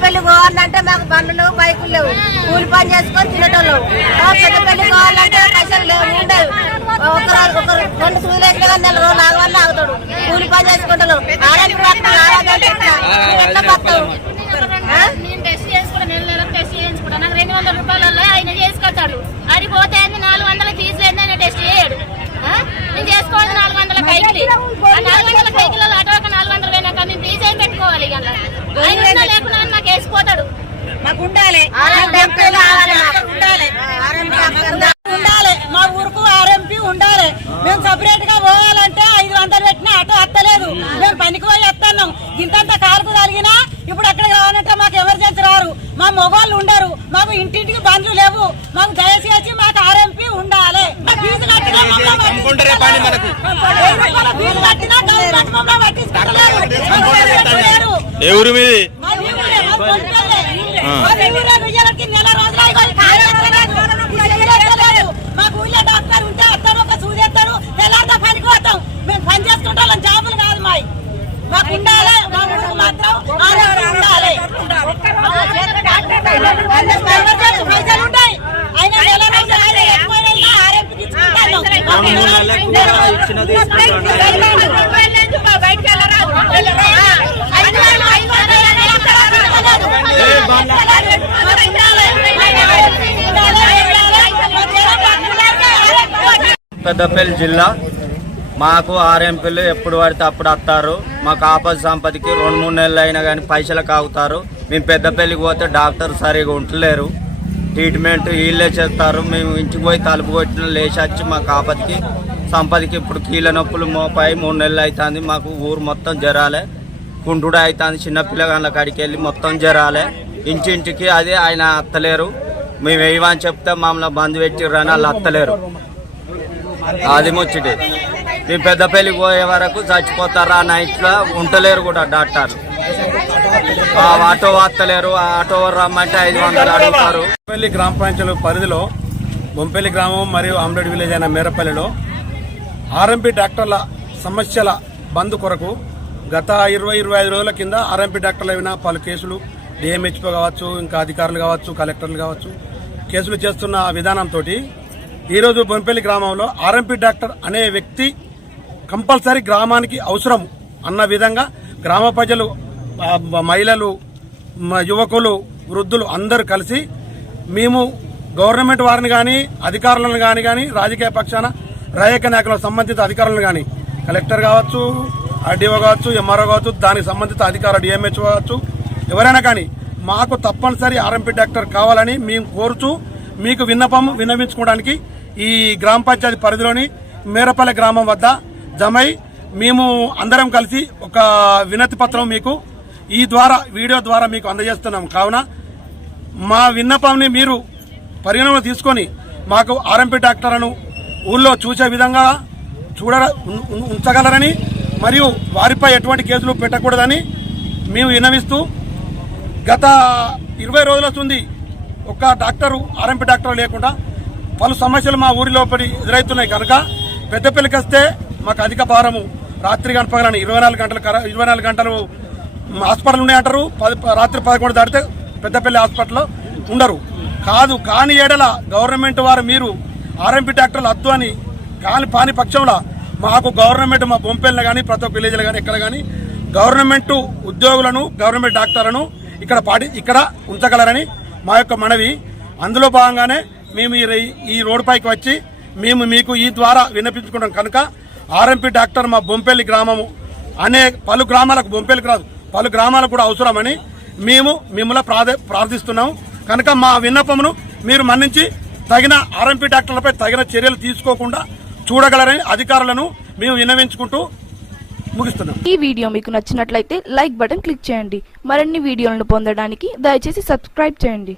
పెద్దపల్లి పోవాలంటే మాకు బండ్లు లేవు బైకులు లేవు. కూలి పని చేసుకొని తినేటోళ్ళం. ఆ పెద్దపల్లి పోవాలంటే పైసలు లేవు ఉండవు. రెండు నెల రోజులు ఆగవన్నా ఆగుతాడు. కూలి పని చేసుకుంటారు ఆర్ఎంపీ డాక్టర్ కావాలంటే ఎట్లా? మేము ఎట్లా బతాం? ఆ? నేను టెస్ట్ చేసుకుంటా నెల నెలకు టెస్ట్ చేయించుకుంటా. నాకు రెండు వందల రూపాయలలో ఆయన చేసుకొస్తాడు. అది పోతే ఏంది నాలుగు వందల ఫీజు ఏంది ఆయన టెస్ట్ చేయడు ఆ? నేను చేసుకోవాలి నాలుగు వందల కైకిలి ఆ నాలుగు వందల కైకిలలో అటు ఒక నాలుగు వందలు పోయినాక మేము ఫీజు ఏం పెట్టుకోవాలి ఇక ఐదు వందలు లేకుండా ఆయన మాకు వేసిపోతాడు మాకు. ఉండాలి. ఉండాలి. మా ఊరుకు ఆర్ఎంపీ ఉండాలి. మేము సపరేట్గా పోవాలంటే ఐదు వందలు పెట్టినా అటు అత్తలేదు. మేము పనికి పోయి వస్తున్నాం. ఇంతంత కారుకు తగిలినా ఇప్పుడు అక్కడికి రావాలంటే మాకు ఎమర్జెన్సీ రారు. మా మొగోళ్ళు ఉండరు. మాకు ఇంటింటికి బండ్లు లేవు. మాకు దయచేసి మాకు ఆర్ఎంపీ ఉండాలి. మా ఫీజు కట్టినా ఫీజు కట్టినా గవర్నమెంట్ మమ్మల్ని. ఏ ఊరు మీది? నెల రోజులు. మాకు ఊళ్ళో డాక్టర్ ఉంటే వస్తారు ఒక సూది ఎత్తారు తెల్లారితో పనికి పోతాం మేము పని చేసుకుంటాం జాబులు కాదు మాయి మాకు ఉండాలి మా ఊరికి మాత్రం ఆరోగ్యం ఉండాలి పైసలు ఉంటాయి అయినా నెల రోజులు అయినా ఎక్కువ అయినా ఆర్ఎంపీకి ఇచ్చుకుంటాను. మాకు రెండు మూడు నెలలకు కూడా ఇచ్చిన తీసుకుంటాను. పెద్దపల్లి జిల్లా. మాకు ఆర్ఎంపీలు ఎప్పుడు పడితే అప్పుడు వస్తారు మాకు ఆపద సంపదకి రెండు మూడు నెలలు అయినా కానీ పైసలు కాగుతారు. మేము పెద్దపల్లికి పోతే డాక్టర్ సరిగా ఉంటలేరు. ట్రీట్మెంట్ వీళ్ళే చేస్తారు. మేము ఇంటికి పోయి తలుపు కొట్టిన లేచి వచ్చి మాకు ఆపదకి సంపదకి ఇప్పుడు కీళ్ళ నొప్పులు మోపాయి మూడు నెలలు అవుతుంది మాకు ఊరు మొత్తం జరాలే కుంటుడు అవుతుంది చిన్నపిల్లగాళ్ళ కాడికి వెళ్ళి మొత్తం జరాలే ఇంటింటికి అదే ఆయన అత్తలేరు. మేము వేయమని చెప్తే మమ్మల్ని బంద్ పెట్టి రాని వాళ్ళు అత్తలేరు. అది ముచ్చటి. మేము పెద్దపల్లికి పోయే వరకు చచ్చిపోతారా నైట్లో ఉంటలేరు కూడా డాక్టర్ ఆటో వాత్తలేరు ఆ ఆటో రమ్మంటే ఐదు వందలు అడుగుతారు. బొంపల్లి గ్రామ పంచాయతీ పరిధిలో బొంపల్లి గ్రామం మరియు ఆమ్లెట్ విలేజ్ అయిన మేరపల్లిలో ఆర్ఎంపీ డాక్టర్ల సమస్యల బంద్ కొరకు గత ఇరవై ఇరవై ఐదు రోజుల కింద ఆర్ఎంపీ డాక్టర్లు అయిన పలు కేసులు డిఎంహెచ్పో కావచ్చు ఇంకా అధికారులు కావచ్చు కలెక్టర్లు కావచ్చు కేసులు చేస్తున్న విధానంతో ఈరోజు బొంపల్లి గ్రామంలో ఆర్ఎంపీ డాక్టర్ అనే వ్యక్తి కంపల్సరీ గ్రామానికి అవసరం అన్న విధంగా గ్రామ ప్రజలు మహిళలు యువకులు వృద్ధులు అందరూ కలిసి మేము గవర్నమెంట్ వారిని కానీ అధికారులను కానీ కానీ రాజకీయ పక్షాన రాజకీయ నాయకులకు సంబంధిత అధికారులను కానీ కలెక్టర్ కావచ్చు ఆర్డీఓ కావచ్చు ఎంఆర్ఓ కావచ్చు దానికి సంబంధిత అధికారులు డిఎంహెచ్ఓ కావచ్చు ఎవరైనా కానీ మాకు తప్పనిసరి ఆర్ఎంపీ డాక్టర్ కావాలని మేము కోరుచూ మీకు విన్నపం విన్నవించుకోవడానికి ఈ గ్రామ పంచాయతీ పరిధిలోని మేరపల్లె గ్రామం వద్ద జమై మేము అందరం కలిసి ఒక వినతి పత్రం మీకు ఈ ద్వారా వీడియో ద్వారా మీకు అందజేస్తున్నాం. కావున మా విన్నపంని మీరు పరిగణన తీసుకొని మాకు ఆర్ఎంపీ డాక్టర్లను ఊళ్ళో చూసే విధంగా చూడ ఉం- ఉం- ఉంచగలరని మరియు వారిపై ఎటువంటి కేసులు పెట్టకూడదని మేము విన్నవిస్తూ గత ఇరవై రోజుల వస్తుంది ఒక డాక్టరు ఆర్ఎంపీ డాక్టర్ లేకుండా పలు సమస్యలు మా ఊరిలో పడి ఎదురవుతున్నాయి కనుక పెద్దపల్లికి వస్తే మాకు అధిక భారము. రాత్రి గంటపగలని ఇరవై నాలుగు గంటలు ఇరవై నాలుగు గంటలు హాస్పిటల్ ఉన్నాయంటారు పది రాత్రి పదకొండు దాటితే పెద్దపల్లి హాస్పిటల్లో ఉండరు. కాదు కాని ఏడల గవర్నమెంట్ వారు మీరు ఆర్ఎంపీ డాక్టర్లు వద్దు అని కాని పాని పక్షంలో మాకు గవర్నమెంట్ మా బొంపెల్లో కానీ ప్రతి ఒక్క విలేజ్లో కానీ ఎక్కడ కానీ గవర్నమెంట్ ఉద్యోగులను గవర్నమెంట్ డాక్టర్లను ఇక్కడ పాటి ఇక్కడ ఉంచగలరని మా యొక్క మనవి. అందులో భాగంగానే మేము ఈ రై- ఈ రోడ్డు పైకి వచ్చి మేము మీకు ఈ ద్వారా విన్నపించుకుంటాం కనుక ఆర్ఎంపీ డాక్టర్ మా బొంపెల్లి గ్రామము అనే పలు గ్రామాలకు బొంపెల్లి రాదు పలు గ్రామాలకు కూడా అవసరమని మేము మిమ్మల్ని ప్రార్థ ప్రార్థిస్తున్నాము. కనుక మా విన్నపమును మీరు మన్నించి తగిన ఆర్ఎంపీ డాక్టర్లపై తగిన చర్యలు తీసుకోకుండా చూడగలరని అధికారులను మేము విన్నవించుకుంటూ ముగిస్తున్నాం. ఈ వీడియో మీకు నచ్చినట్లయితే లైక్ బటన్ క్లిక్ చేయండి. మరిన్ని వీడియోలను పొందడానికి దయచేసి సబ్స్క్రైబ్ చేయండి.